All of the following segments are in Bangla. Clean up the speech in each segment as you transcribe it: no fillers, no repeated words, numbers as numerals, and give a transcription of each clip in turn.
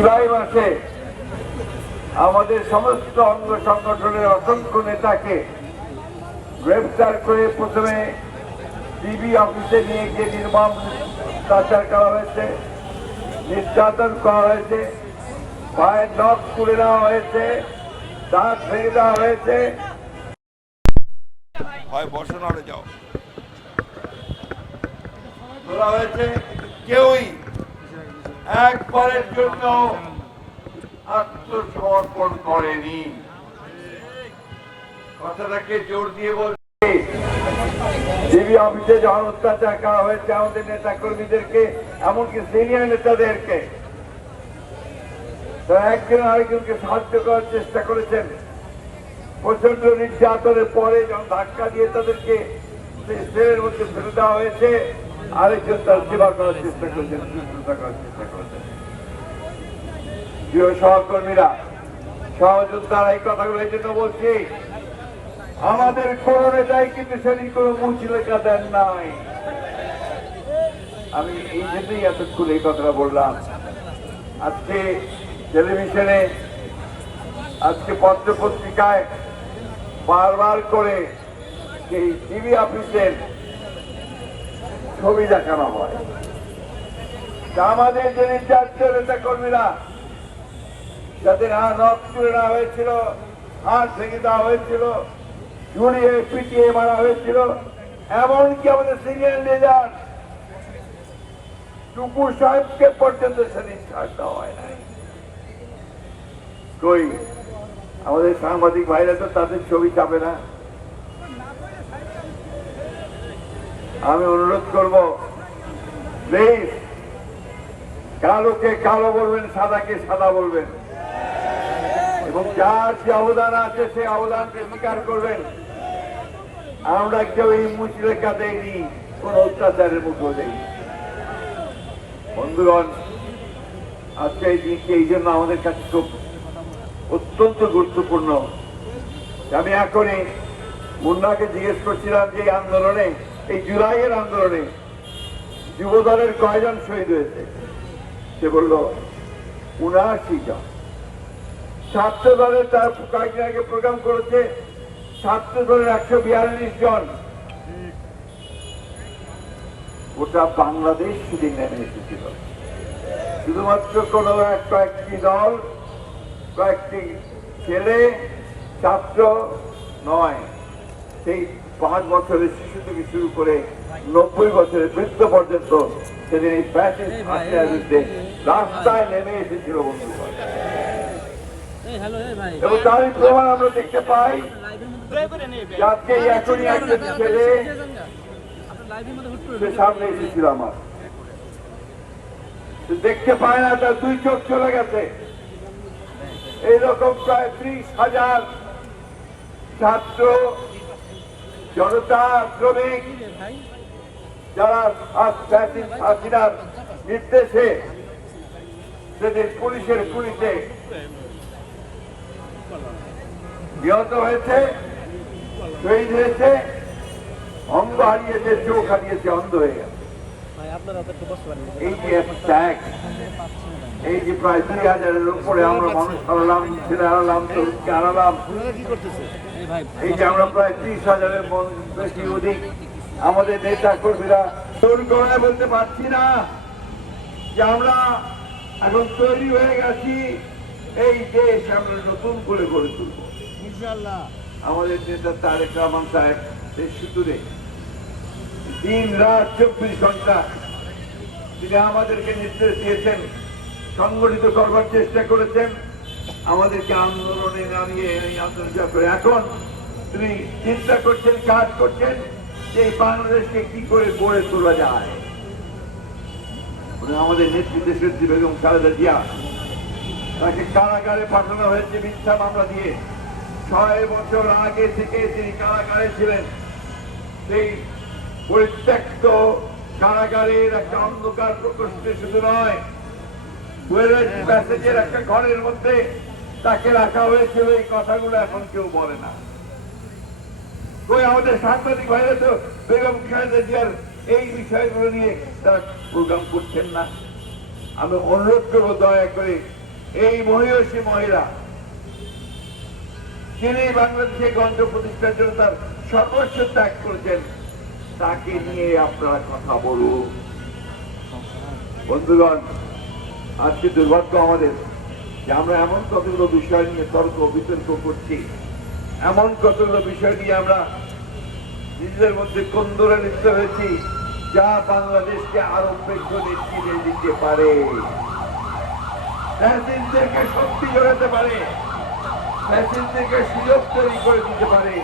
জুলাই মাসে আমাদের সমস্ত অঙ্গ সংগঠনের অসংখ্য নেতাকে গ্রেফতার করে প্রথমে ডিবি অফিসে নিয়ে গিয়ে নির্মম অত্যাচার করা হয়েছে, নির্যাতন করা হয়েছে, পায়ের নখ তুলে দেওয়া হয়েছে, দাঁত ভেঙে দেওয়া হয়েছে। হয় বসনরে যাও তোলা হয়েছে, কেউই একবারের জন্য আত্মসমর্পণ করেনি। কথাটাকে জোর দিয়ে বলছে, ডিবি অফিসে যখন অত্যাচার করা হয়েছে আমাদের নেতা কর্মীদেরকে, এমনকি সিনিয়র নেতাদেরকে, তারা একজন আরেকজনকে সাহায্য করার চেষ্টা করেছেন। প্রচন্ড নির্যাতনের পরে যখন ধাক্কা দিয়ে তাদেরকে সেলের মধ্যে ফেলে দেওয়া হয়েছে, আরেকজন তার সেবা করার চেষ্টা করেছেন, শুশ্রূষা করার চেষ্টা করেছেন। প্রিয় সহকর্মীরা, সহযোদ্ধারা, এই কথাগুলো এই জন্য বলছি, আমাদের কোন নেতাই কিন্তু সেদিন কোন মুচলেখা দেন নাই। আমি এই জন্যই এতক্ষণ এই কথাটা বললাম। আজকে টেলিভিশনে, আজকে পত্র পত্রিকায় বারবার করে এই ডিবি অফিসের ছবি দেখানো হয়। আমাদের যে নির্যাতিত নেতা কর্মীরা, যাদের নখ তুলে নেওয়া হয়েছিল, হাত ভেঙে দেওয়া হয়েছিল, ঝুড়িয়ে পিটিয়ে মারা হয়েছিল, এমনকি আমাদের সিনিয়র লিডার টুকু সাহেবকে পর্যন্ত সেদিন ছাড় দেওয়া হয় নাই। কই আমাদের সাংবাদিক ভাইরা তো তাদের ছবি চাপে না। আমি অনুরোধ করব, প্লিজ, কালোকে কালো বলবেন, সাদাকে সাদা বলবেন, এবং যার যে অবদান আছে সেই অবদানকে স্বীকার করবেন। আমরা কেউ এই মুচলেখা দেয়নি, কোন অত্যাচারের মুখে দেয়নি। বন্ধুগণ, আজকে এই দিনটি এই জন্য আমাদের কাছে খুব অত্যন্ত গুরুত্বপূর্ণ। আমি এখনই মুন্নাকে জিজ্ঞেস করছিলাম যে এই আন্দোলনে, এই জুলাইয়ের আন্দোলনে যুবদলের কয়জন শহীদ হয়েছে? সে বলল ৭৯ জন। ছাত্র দলের তার কয়েকদিন আগে প্রোগ্রাম করেছে, ছাত্র দলের ১৪২ জন। গোটা বাংলাদেশ সেদিন নেমে এসেছিল। শুধুমাত্র কোন কয়েকটি দল, কয়েকটি ছেলে, ছাত্র নয়, সেই ৫ বছরের শিশু থেকে শুরু করে ৯০ বছরের বৃদ্ধ পর্যন্ত সেদিন এই ফ্যাসিস্ট হাসিনার বিরুদ্ধে রাস্তায় নেমে এসেছিল বন্ধুগণ। এবং তারই প্রমাণ আমরা দেখতে পাই, আজকে এখনই একজন ছেলে সে সামনে এসেছিল আমার, দেখতে পায় না, তার ২ চোখ চলে গেছে। এইরকম প্রায় ৩০,০০০ ছাত্র, জনতা, শ্রমিক, যারা হাসিনার নির্দেশে সেদিন পুলিশের গুলিতে নিহত হয়েছে, শহীদ হয়েছে, অঙ্গ হারিয়েছে, চোখ হারিয়েছে, অন্ধ হয়ে গেছে। এই যে ত্যাগ, এই যে প্রায় ২,০০০-এর উপরে আমরা মানুষ হারালাম, ছেলে হারালাম, তরুণকে হারালাম, এই যে আমরা প্রায় ৩০,০০০-এর বেশি অধিক আমাদের নেতা কর্মীরা তরুণ বলতে পারছি না যে আমরা এখন তৈরি হয়ে গেছি, এই দেশ আমরা নতুন করে গড়ে তুলব ইনশাআল্লাহ। আমাদের নেতা তারেক রহমান সাহেব দেশ সুতুরে দিন রাত ২৪ ঘন্টা তিনি আমাদেরকে নির্দেশ দিয়েছেন, সংগঠিত করবার চেষ্টা করেছেন, আমাদেরকে আন্দোলনে নামিয়ে এই আন্দোলন করে এখন তিনি চিন্তা করছেন, কাজ করছেন যে এই বাংলাদেশকে কি করে গড়ে তোলা যায়। আমাদের নেতৃত্বে সত্যি বেগম খালেদা জিয়া, তাকে কারাগারে পাঠানো হয়েছে মিথ্যা মামলা দিয়ে। ৬ বছর আগে থেকে তিনি কারাগারে ছিলেন। সেই পরিত্যক্ত কারাগারের একটা অন্ধকার প্রকোষ্ঠে শুধু নয়, প্যাসেজের একটা ঘরের মধ্যে তাকে রাখা হয়েছিল। এই কথাগুলো এখন কেউ বলে না। কই আমাদের সাংবাদিক ভাইরা তো বেগম খালেদা জিয়ার এই বিষয়গুলো নিয়ে তারা প্রোগ্রাম করছেন না। আমি অনুরোধ করবো, দয়া করে এই মহিষী মহিলা, তিনি বাংলাদেশে গণতন্ত্র প্রতিষ্ঠার জন্য তার সর্বস্ব ত্যাগ করেছেন, তাকে নিয়ে আপনারা কথা বলুন। বন্ধুগণ, আজকে দুর্ভাগ্য আমাদের যে আমরা এমন কতগুলো বিষয় নিয়ে তর্ক বিতর্ক করছি, এমন কতগুলো বিষয় নিয়ে আমরা নিজেদের মধ্যে কোন্দরে লিপ্ত হয়েছি, যা বাংলাদেশকে আরো পেছনে ছিঁড়ে দিতে পারে, ফ্যাসিস্টদেরকে শক্তি জোগাতে পারে, ফ্যাসিস্টদেরকে সুযোগ তৈরি করে দিতে পারে,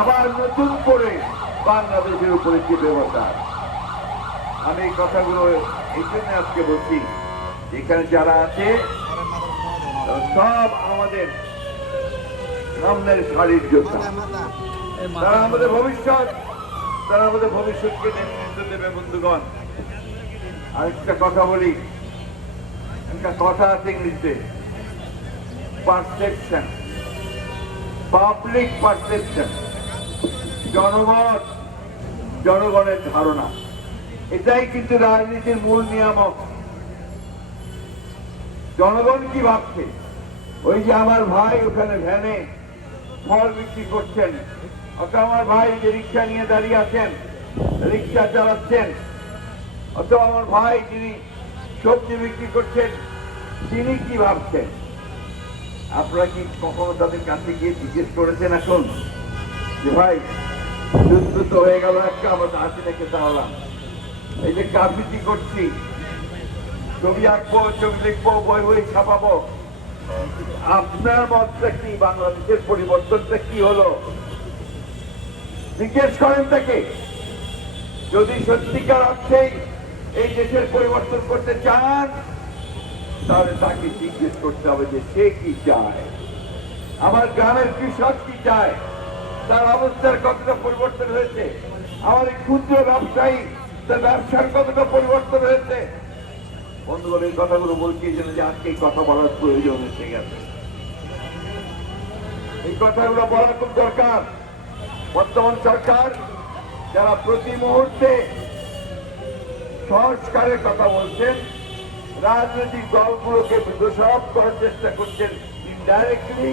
আবার নতুন করে বাংলাদেশের উপরে চেপে বসা। আমি এই কথাগুলো এই জন্য আজকে বলছি, এখানে যারা আছে সব আমাদের সামনের সারির যোদ্ধা, তারা আমাদের ভবিষ্যৎ, তারা আমাদের ভবিষ্যৎকে নেতৃত্ব দেবে। বন্ধুগণ, আরেকটা কথা বলি, একটা কথা আছে ইংলিশে, পারসেপশন, পাবলিক পারসেপশন, জনমত, জনগণের ধারণা, এটাই কিন্তু রাজনীতির মূল নিয়ামক। জনগণ কি ভাবছে? ওই যে আমার ভাই ওখানে ভ্যানে ফল বিক্রি করছেন, অথবা আমার ভাই যে রিক্সা নিয়ে দাঁড়িয়ে আছেন, রিক্সা চালাচ্ছেন, অথবা আমার ভাই যিনি সবজি বিক্রি করছেন, তিনি কি ভাবছেন? আপনারা কি কখনো তাদের কাছে গিয়ে জিজ্ঞেস করেছেন এখন যে ভাই যুদ্ধ তো হয়ে গেল একটা, আমরা হাসিনাকে দাঁড়ালাম, এই যে কাজটি করছি, ছবি আঁকবো, ছবি লিখবো, বই বই ছাপাবো, আপনার মতটা কি? বাংলাদেশের পরিবর্তনটা কি হলো? জিজ্ঞেস করেন তাকে। যদি সত্যিকার অর্থেই এই দেশের পরিবর্তন করতে চান, তাহলে তাকে জিজ্ঞেস করতে হবে যে সে কি চায়, আমার গ্রামের কৃষক কি চায়, তার অবস্থার কতটা পরিবর্তন হয়েছে, আমার এই ক্ষুদ্র ব্যবসায়ী তার ব্যবসার কতটা পরিবর্তন হয়েছে। বন্ধুগণ, এই কথাগুলো বলছি যেন যে আজকে এই কথা বলার প্রয়োজন এসে গেছে, এই কথাগুলো বলা খুব দরকার। বর্তমান সরকার যারা প্রতি মুহূর্তে সংস্কারের কথা বলছেন, রাজনৈতিক দলগুলোকে দোষারোপ করার চেষ্টা করছেন ইনডাইরেক্টলি,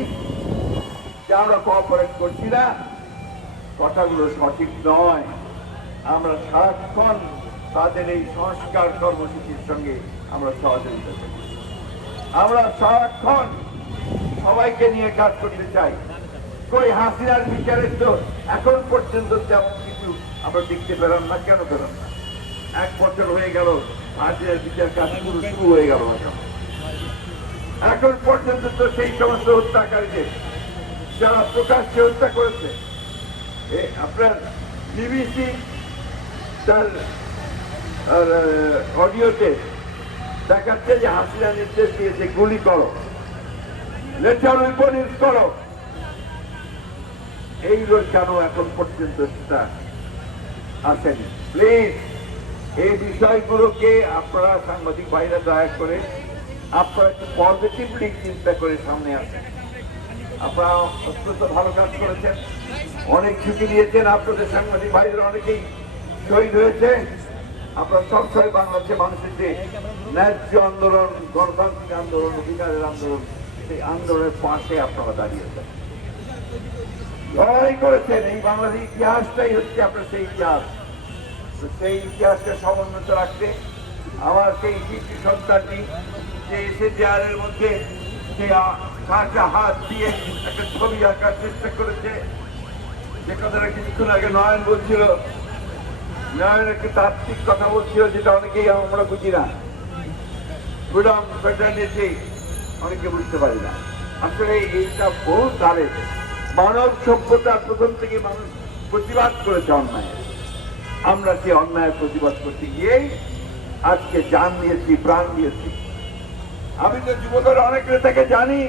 যে আমরা কোঅপারেট করছি না, কথাগুলো সঠিক নয়। আমরা সারাক্ষণ তাদের এই সংস্কার কর্মসূচির সঙ্গে আমরা সহযোগিতা করি, আমরা সারাক্ষণ সবাইকে নিয়ে কাজ করতে চাই। কই হাসিনার বিচারের তো এখন পর্যন্ত তেমন কিছু আমরা দেখতে পেলাম না। কেন পেলাম না? 1 বছর হয়ে গেল, হাসিনার বিচার কাজ শুরু হয়ে গেল না। এখন পর্যন্ত তো সেই সমস্ত হত্যাকারীদের যারা প্রকাশ্যে হত্যা করেছে, আপনার বিবিসি তার অডিওতে দেখাচ্ছে যে হাসিনা নির্দেশ দিয়েছে গুলি করো, লেটার উইপন ইউজ করো। এইগুলো কেন এখন পর্যন্ত সেটা আসেনি? প্লিজ এই বিষয়গুলোকে আপনারা সাংবাদিক ভাইরা দয়া করে আপনারা একটু পজিটিভলি চিন্তা করে সামনে আসেন। আপনারা অত্যন্ত ভালো কাজ করেছেন, অনেক ঝুঁকি নিয়েছেন, আপনাদের সাংবাদিক ভাইরা অনেকেই শহীদ হয়েছে। আপনারা সবসময় বাংলাদেশের মানুষের যে ন্যায্য আন্দোলন, গণতান্ত্রিক আন্দোলন, অধিকারের আন্দোলন, সেই আন্দোলনের পাশে আপনারা দাঁড়িয়েছেন, লড়াই করেছেন। এই বাংলাদেশ ইতিহাসটাই হচ্ছে আপনার সেই ইতিহাস। সেই ইতিহাসকে সমুন্নত রাখতে আমার সেই শিশু সন্তানটি যে এসে দেয়ালের মধ্যে সে কাঁচা হাত দিয়ে একটা ছবি আঁকার চেষ্টা করেছে, যে কথাটা কিছুক্ষণ আগে নয়ন বলছিল, নয়ন একটি তাত্ত্বিক কথা বলছিল, যেটা অনেকেই আমরা বুঝি না। ফ্রিডম, ফ্রেটার্নিটি অনেকে বুঝতে পারি না। আসলে এইটা বহু কালে মানব সভ্যতার প্রথম থেকে মানুষ প্রতিবাদ করেছে অন্যায়। আমরা সে অন্যায়ের প্রতিবাদ করতে গিয়েই আজকে জান দিয়েছি, প্রাণ দিয়েছি। আমি তো যুবদল অনেক নেতাকে জানি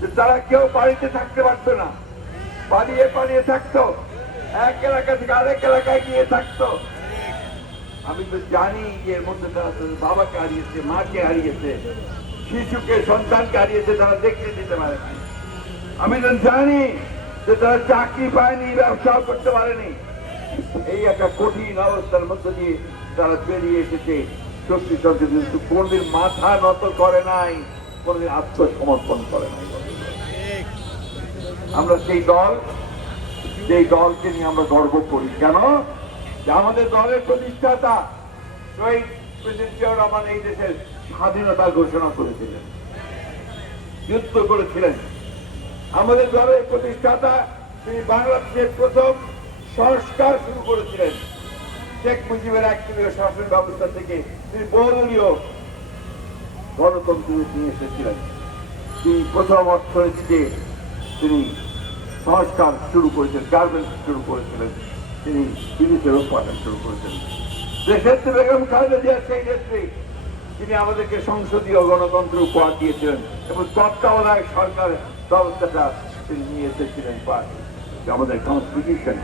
যে তারা কেউ বাড়িতে থাকতে পারতো না, পালিয়ে পালিয়ে থাকতো, এক এলাকা থেকে আরেক এলাকায় গিয়ে থাকতো। আমি তো জানি যে এর মধ্যে তারা বাবাকে হারিয়েছে, মাকে হারিয়েছে, শিশুকে, সন্তানকে হারিয়েছে, তারা দেখতে দিতে পারে না। আমি তো জানি যে তারা চাকরি পায়নি, ব্যবসাও করতে পারেনি। এই একটা কঠিন অবস্থার মধ্যে দিয়ে তারা বেরিয়ে এসেছে। শক্তি চন্দ্র কিন্তু কোনদিন মাথা নত করে নাই, কোনোদিন আত্মসমর্পণ করে নাই। আমরা সেই দলকে নিয়ে আমরা গর্ব করি। কেন? যে আমাদের দলের প্রতিষ্ঠাতা শহীদ প্রেসিডেন্ট জিয়াউর রহমান এই দেশের স্বাধীনতা ঘোষণা করেছিলেন, যুদ্ধ করেছিলেন। আমাদের দলের প্রতিষ্ঠাতা তিনি বাংলাদেশের প্রথম সংস্কার শুরু করেছিলেন। শেখ মুজিবের একদলীয় শাসন ব্যবস্থা থেকে তিনি বহুদলীয় গণতন্ত্র নিয়ে এসেছিলেন। তিনি প্রথম অর্থনীতিতে তিনি সংস্কার শুরু করেছিলেন, গার্মেন্টস শুরু করেছিলেন, তিনি বিদেশের উৎপাদন শুরু করেছিলেন। দেশের বেগম খালেদা জিয়া সেই নেত্রী, তিনি আমাদেরকে সংসদীয় গণতন্ত্র উপহার দিয়েছিলেন এবং তত্ত্বাবধায়ক সরকার ব্যবস্থাটা তিনি নিয়ে এসেছিলেন আমাদের কনস্টিটিউশন।